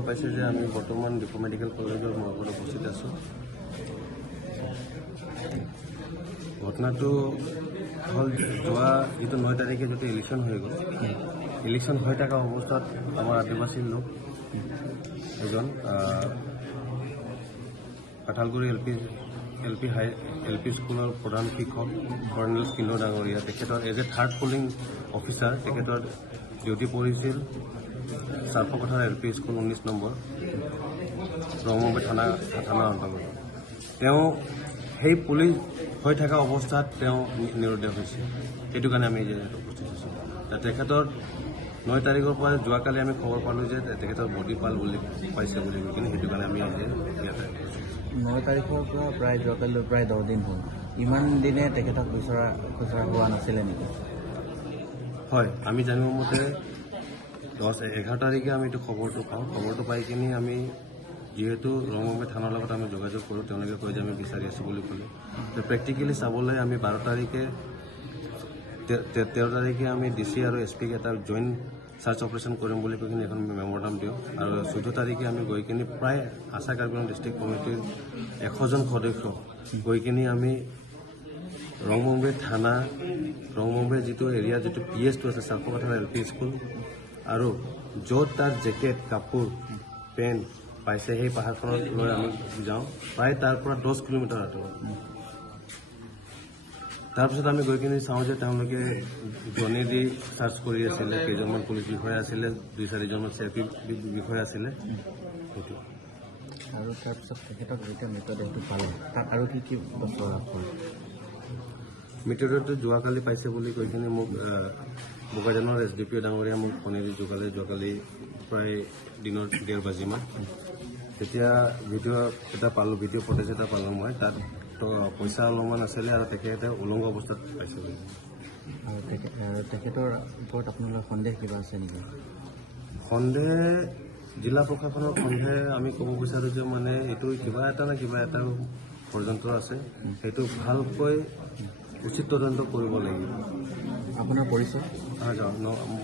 খবৰ পাইছে যে আমি বৰ্তমান ডিপু মেডিকেল কলেজৰ মহাপত উপস্থিত আছোঁ। ঘটনাটো হ'ল যোৱা যিটো 9 তাৰিখে যিটো ইলেকশ্যন হৈ গ'ল, ইলেকশ্যন হৈ থকা অৱস্থাত আমাৰ আদিবাসী লোক এজন কাঁঠালগুৰি এল পি স্কুলৰ প্ৰধান শিক্ষক কৰ্ণেল কিন্নু ডাঙৰীয়া, তেখেতৰ as a third polling officer তেখেতৰ ডিউটি পৰিছিল চাৰ্পকথাৰ এল পি স্কুল 19 নম্বৰ ৰঙমুম্বাই থানা অন্তৰ্গত। তেওঁ সেই পুলিচ হৈ থকা অৱস্থাত তেওঁ নিৰুদ্দেশ হৈছে। সেইটো কাৰণে আমি উপস্থিত আছোঁ। তেখেতৰ 9 তাৰিখৰ পৰা যোৱাকালি আমি খবৰ পালোঁ যে তেখেতৰ বডি পাইছে বুলি কিন্তু সেইটো কাৰণে আমি আজি ইয়াতে 9 তাৰিখৰ পৰা প্ৰায় যোৱাকালিলৈ প্ৰায় 10 দিন হ'ল। ইমান দিনে তেখেতক খুচৰা হোৱা নাছিলে নেকি? হয়, আমি জানিব মতে 11 তাৰিখে আমি এইটো খবৰটো পাওঁ। খবৰটো পাই কিনি আমি যিহেতু ৰঙমুম্বাই থানাৰ লগত আমি যোগাযোগ কৰোঁ, তেওঁলোকে কয় যে আমি বিচাৰি আছোঁ বুলি ক'লে। প্ৰেক্টিকেলি চাবলৈ আমি 13 তাৰিখে আমি DC আৰু SP এটা জইণ্ট চাৰ্চ অপাৰেশ্যন কৰিম বুলি কৈ কিনি এখন মেম'ৰেণ্ডাম দিওঁ আৰু 14 তাৰিখে আমি গৈ কিনি প্ৰায় আছাম কাৰ্বি আংলং ডিষ্ট্ৰিক্ট কমিটিৰ 100জন সদস্য গৈ কিনি আমি ৰঙমুম্বাই থানা, ৰঙমুম্বাই যিটো এৰিয়া যিটো PS2 আছে চাৰ্পকথাৰ LP স্কুল আৰু য'ত তাৰ জেকেট কাপোৰ পেণ্ট পাইছে সেই পাহাৰখনলৈ আমি যাওঁ, প্ৰায় তাৰ পৰা 10 কিলোমিটাৰ আঁতৰত। তাৰপিছত আমি গৈ কিনি চাওঁ যে তেওঁলোকে জনে দি চাৰ্চ কৰি আছিলে, কেইজনমান পুলিচ বিষয়া আছিলে, 2-4জনমান CRP বিষয়া আছিলে। সেইটো আৰু তাৰপিছত তেখেতক যেতিয়া মৃতদেহটো পালে তাত আৰু কি বস্তু হ'ল? মৃতদেহটো যোৱাকালি পাইছে বুলি কৈ কিনি মোক বোকাজানৰ SDPO ডাঙৰীয়া মোক ফোনেদি যোৱাকালি প্ৰায় দিনৰ 1:30 বাজিমান তেতিয়া ভিডিঅ' ফুটেজ এটা পালোঁ মই। তাত পইচা অলপমান আছিলে আৰু তেখেতে উলংগ অৱস্থাত পাইছে বুলি। আৰু তেখেতৰ ওপৰত আপোনালোকৰ সন্দেহ কিবা আছে নেকি? সন্দেহ জিলা প্ৰশাসনৰ সন্দেহ আমি ক'ব বিচাৰোঁ যে মানে এইটো কিবা এটা ষড়যন্ত্ৰ আছে, সেইটো ভালকৈ উচিত তদন্ত কৰিব লাগিব। আপোনাৰ পৰিচয়?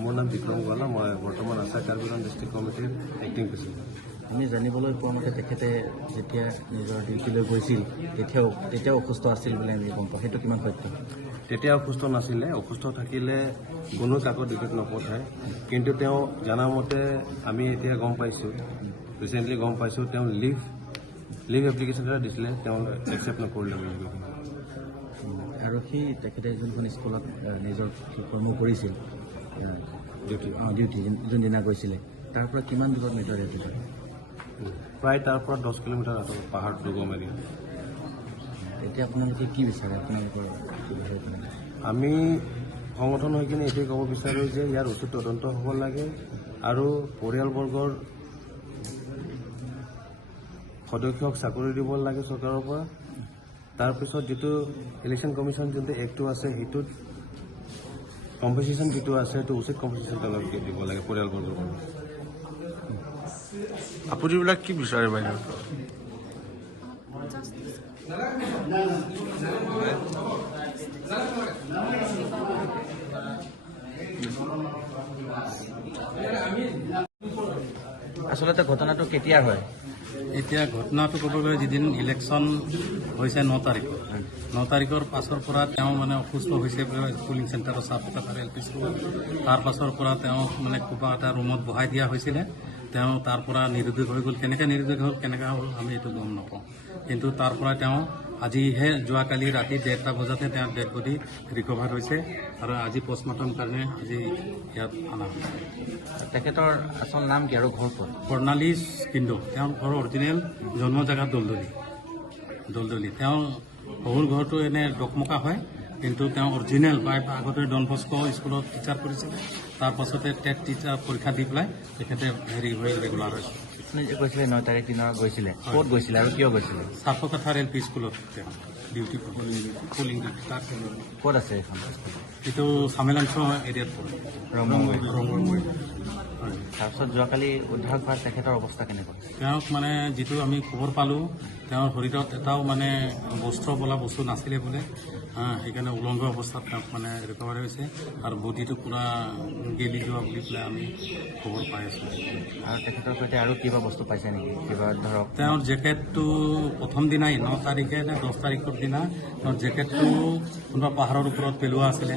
মোৰ নাম বিক্ৰম গোৱালা, মই বৰ্তমান আছাম কাৰ্বি আংলং ডিষ্ট্ৰিক্ট কমিটিৰ এক্টিং প্ৰেচিডেণ্ট। আমি জানিবলৈ পোৱা মতে তেখেতে যেতিয়া নিজৰ ডিউটিলৈ গৈছিল তেতিয়াও অসুস্থ আছিল বুলি আমি গম পাওঁ, সেইটো কিমান সত্য? তেতিয়া অসুস্থ নাছিলে, অসুস্থ থাকিলে কোনো কাকো ডিউটিত নপঠায়। কিন্তু তেওঁ জনামতে আমি এতিয়া ৰিচেণ্টলি গম পাইছোঁ তেওঁ লিভ এপ্লিকেশ্যন এটা দিছিলে, তেওঁ একচেপ্ট নকৰিলে বুলি। আৰু তেখেতে যোনখন স্কুলত নিজৰ কৰ্ম কৰিছিল ডিউটি যোনদিনা গৈছিলে তাৰ পৰা কিমান দূৰত মৃতদেহটো? প্ৰায় তাৰ পৰা 10 কিলোমিটাৰ আঁতৰত পাহাৰ দুৰ্গম এৰিয়া। এতিয়া আপোনালোকে কি বিচাৰে? আপোনালোকৰ আমি সংগঠন হৈ কিনে এইটোৱে ক'ব বিচাৰোঁ যে ইয়াৰ উচিত তদন্ত হ'ব লাগে আৰু পৰিয়ালবৰ্গৰ সদস্যক চাকৰি দিব লাগে চৰকাৰৰ পৰা। তাৰপিছত যিটো ইলেকশ্যন কমিশ্যন যোনটো এক্টটো আছে সেইটোত কম্পেনচেশ্যন যিটো আছে সেইটো উচিত কম্পেনচেশ্যন তেওঁলোকে দিব লাগে পৰিয়ালবৰ্গৰ। আপুনিবিলাক কি বিচাৰে বাইদেউ? আচলতে ঘটনাটো কেতিয়াৰ হয়? এতিয়া ঘটনাটো ক'ব গ'লে যিদিন ইলেকশ্যন হৈছে 9 তাৰিখৰ পাছৰ পৰা তেওঁ মানে অসুস্থ হৈছে পুলিং চেণ্টাৰৰ চাৰ্পকথাৰ LP স্কুল। তাৰ পাছৰ পৰা তেওঁ মানে ক'ৰবাত এটা ৰুমত বহাই দিয়া হৈছিলে। তেওঁ তাৰ পৰা নিৰুদ্দেশ হৈ গ'ল। কেনেকৈ নিৰুদ্দেশ হ'ল আমি এইটো গম নাপাওঁ। কিন্তু তাৰ পৰা তেওঁ আজিহে যোৱাকালি ৰাতি 1:30 বজাতহে তেওঁৰ ডেড বডি ৰিকভাৰ হৈছে আৰু আজি পষ্টমৰ্টম কাৰণে আজি ইয়াত অনা হৈছে। তেখেতৰ আচল নাম কি আৰু ঘৰ ক'ত? কৰ্ণালীছ কিন্নু। তেওঁৰ ঘৰ অৰিজিনেল জন্ম জেগা দলদলি। তেওঁ শহুৰ ঘৰটো এনে ডকমকা হয়, কিন্তু তেওঁ অৰিজিনেল আগতে ডন বস্কো স্কুলত টিচাৰ কৰিছিলে। তাৰ পাছতে টেট টিচাৰ পৰীক্ষা দি পেলাই তেখেতে হৈ ৰেগুলাৰ হৈছে। আপুনি যে কৈছিলে 9 তাৰিখ দিনা গৈছিলে, ক'ত গৈছিলে আৰু কিয় গৈছিলে? চাৰ্পকথাৰ LP স্কুলত তেওঁ ডিউটি পুলিং ডিউটি। ক'ত আছে এইখন? এইটো চামেলাংশ এৰিয়াত ৰংমুম্বাই। তাৰপিছত যোৱাকালি উদ্ধাৰ হোৱাৰ তেখেতৰ অৱস্থা কেনেকুৱা? তেওঁক মানে যিটো আমি খবৰ পালোঁ, তেওঁৰ শৰীৰত এটাও মানে বস্ত্ৰ বোলা বস্তু নাছিলে বোলে সেইকাৰণে উলংঘ অৱস্থাত তেওঁক মানে ৰিকভাৰী হৈছে আৰু বডিটো পূৰা গেলি যোৱা বুলি পেলাই আমি খবৰ পাই আছোঁ। আৰু তেখেতৰ সৈতে আৰু কিবা বস্তু পাইছে নেকি, কিবা ধৰক? তেওঁৰ জেকেটটো প্ৰথম দিনাই 9 তাৰিখে নে 10 তাৰিখৰ দিনা তেওঁৰ জেকেটটো কোনোবা পাহাৰৰ ওপৰত পেলোৱা আছিলে,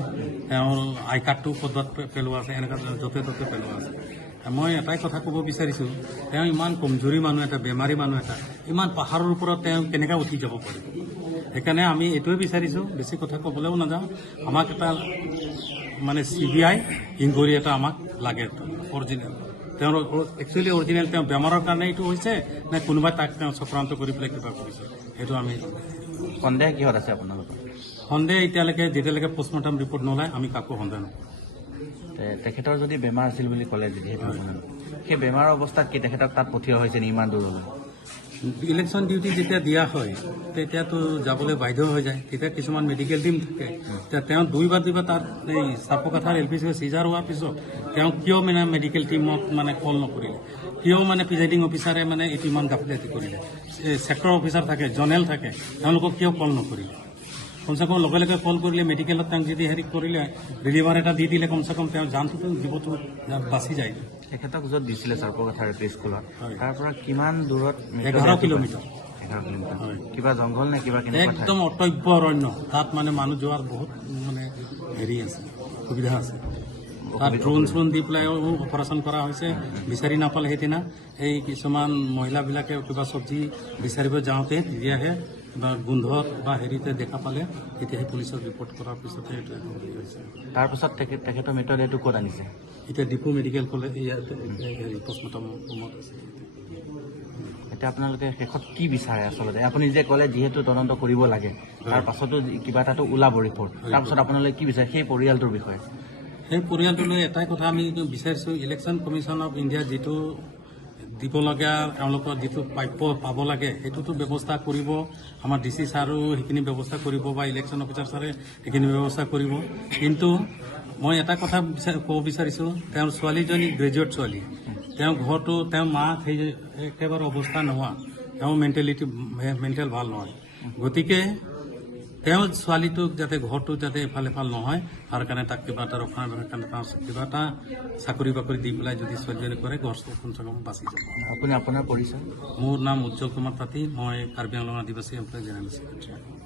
তেওঁৰ আই কাৰ্ডটো ক'ৰবাত পেলোৱা আছে, এনেকুৱা য'তে ত'তে পেলোৱা আছে। মই এটাই কথা ক'ব বিচাৰিছোঁ, তেওঁ ইমান কমজুৰি মানুহ এটা, বেমাৰী মানুহ এটা, ইমান পাহাৰৰ ওপৰত তেওঁ কেনেকৈ উঠি যাব পাৰিব? সেইকাৰণে আমি এইটোৱে বিচাৰিছোঁ, বেছি কথা ক'বলৈও নাযাওঁ, আমাক এটা মানে CBI ইনকুৱাৰী এটা আমাক লাগে, অৰিজিনেল। তেওঁৰ একচুৱেলি অৰিজিনেল তেওঁ বেমাৰৰ কাৰণে এইটো হৈছে নে কোনোবাই তাক তেওঁ চক্ৰান্ত কৰি পেলাই কিবা কৰিছে, সেইটো আমি সন্দেহ কিহত আছে আপোনালোকৰ? সন্দেহ এতিয়ালৈকে যেতিয়ালৈকে পষ্টমৰ্টম ৰিপৰ্ট নোলায় আমি কাকো সন্দেহ নকৰোঁ। তেখেতৰ যদি বেমাৰ আছিল বুলি ক'লে, যিহেতু সেই বেমাৰৰ অৱস্থাত কি তেখেতক তাত পঠিওৱা হৈছে নি ইমান দূৰলৈ? ইলেকশ্যন ডিউটি যেতিয়া দিয়া হয় তেতিয়াতো যাবলৈ বাধ্য হৈ যায়, তেতিয়া কিছুমান মেডিকেল টিম থাকে, এতিয়া তেওঁ দুইবাৰ তাত এই চাপকাথাৰ LPC চিজাৰ হোৱাৰ পিছত তেওঁ কিয় মানে মেডিকেল টিমক মানে কল নকৰিলে, কিয় মানে প্ৰিজাইডিং অফিচাৰে মানে এইটো ইমান গাফিলতি কৰিলে, ছেক্টৰ অফিচাৰ থাকে, জনেল থাকে, তেওঁলোকক কিয় কল নকৰিলে? কমচে কম লগে লগে কল কৰিলে মেডিকেলত তেওঁক যদি হেৰি কৰিলে ৰিলিভাৰ এটা দি দিলে কমচে কম তেওঁৰ জানটোতো জীৱটো বাচি যায়। তেখেতক য'ত দিছিলে চাৰ্পকাথাৰ LP স্কুলত, তাৰ পৰা কিমান দূৰত? 11 কিলোমিটাৰ। 11 কিলোমিটাৰ। কিবা জংঘল নে কিবা কেনেকুৱা? একদম অটব্য অৰণ্য, তাত মানে মানুহ যোৱাৰ বহুত মানে হেৰি আছে, সুবিধা আছে। তাত ড্ৰোন দি পেলাই অপাৰেশ্যন কৰা হৈছে, বিচাৰি নাপালে সেইদিনা এই কিছুমান মহিলাবিলাকে কিবা চব্জি বিচাৰিব যাওঁতে তেতিয়াহে বা গোন্ধত বা হেৰিতে দেখা পালে, তেতিয়াহে পুলিচক ৰিপৰ্ট কৰাৰ পিছতহে এইটো হৈছে। তাৰপিছত তেখেতৰ মৃতদেহটো ক'ত আনিছে? এতিয়া ডিপু মেডিকেল কলেজ ইয়াতে পষ্টমৰ্টম ৰুমত আছে। এতিয়া আপোনালোকে শেষত কি বিচাৰে আচলতে? আপুনি যে ক'লে যিহেতু তদন্ত কৰিব লাগে, তাৰ পাছতো কিবা এটাতো ওলাব ৰিপৰ্ট, তাৰপিছত আপোনালোকে কি বিচাৰে সেই পৰিয়ালটোৰ বিষয়ে? সেই পৰিয়ালটোলৈ এটাই কথা আমি বিচাৰিছোঁ, ইলেকশ্যন কমিশ্যন অফ ইণ্ডিয়া যিটো দিবলগীয়া তেওঁলোকৰ যিটো প্ৰাপ্য পাব লাগে সেইটোতো ব্যৱস্থা কৰিব, আমাৰ DC ছাৰো সেইখিনি ব্যৱস্থা কৰিব বা ইলেকশ্যন অফিচাৰ ছাৰে সেইখিনি ব্যৱস্থা কৰিব। কিন্তু মই এটা কথা ক'ব বিচাৰিছোঁ, তেওঁৰ ছোৱালীজনী গ্ৰেজুৱেট ছোৱালী, তেওঁৰ ঘৰটো, তেওঁৰ মা সেই একেবাৰে অৱস্থা নোহোৱা, তেওঁ মেণ্টেল ভাল নহয়, গতিকে তেওঁ ছোৱালীটোক যাতে ঘৰটো যাতে এফাল নহয়, তাৰ কাৰণে তাক কিবা এটা ৰক্ষণাবেক্ষণৰ কাৰণে কিবা এটা চাকৰি বাকৰি দি পেলাই যদি ছোৱালীজনী কৰে ঘৰটো কমচে কম বাচি যাব। আপুনি আপোনাৰ পৰিচয়? মোৰ নাম উজ্জ্বল কুমাৰ তাঁতী, মই কাৰ্বি আংলং আদিবাসী এমপ্লয় জেনেৰেল ছেক্ৰেটাৰী।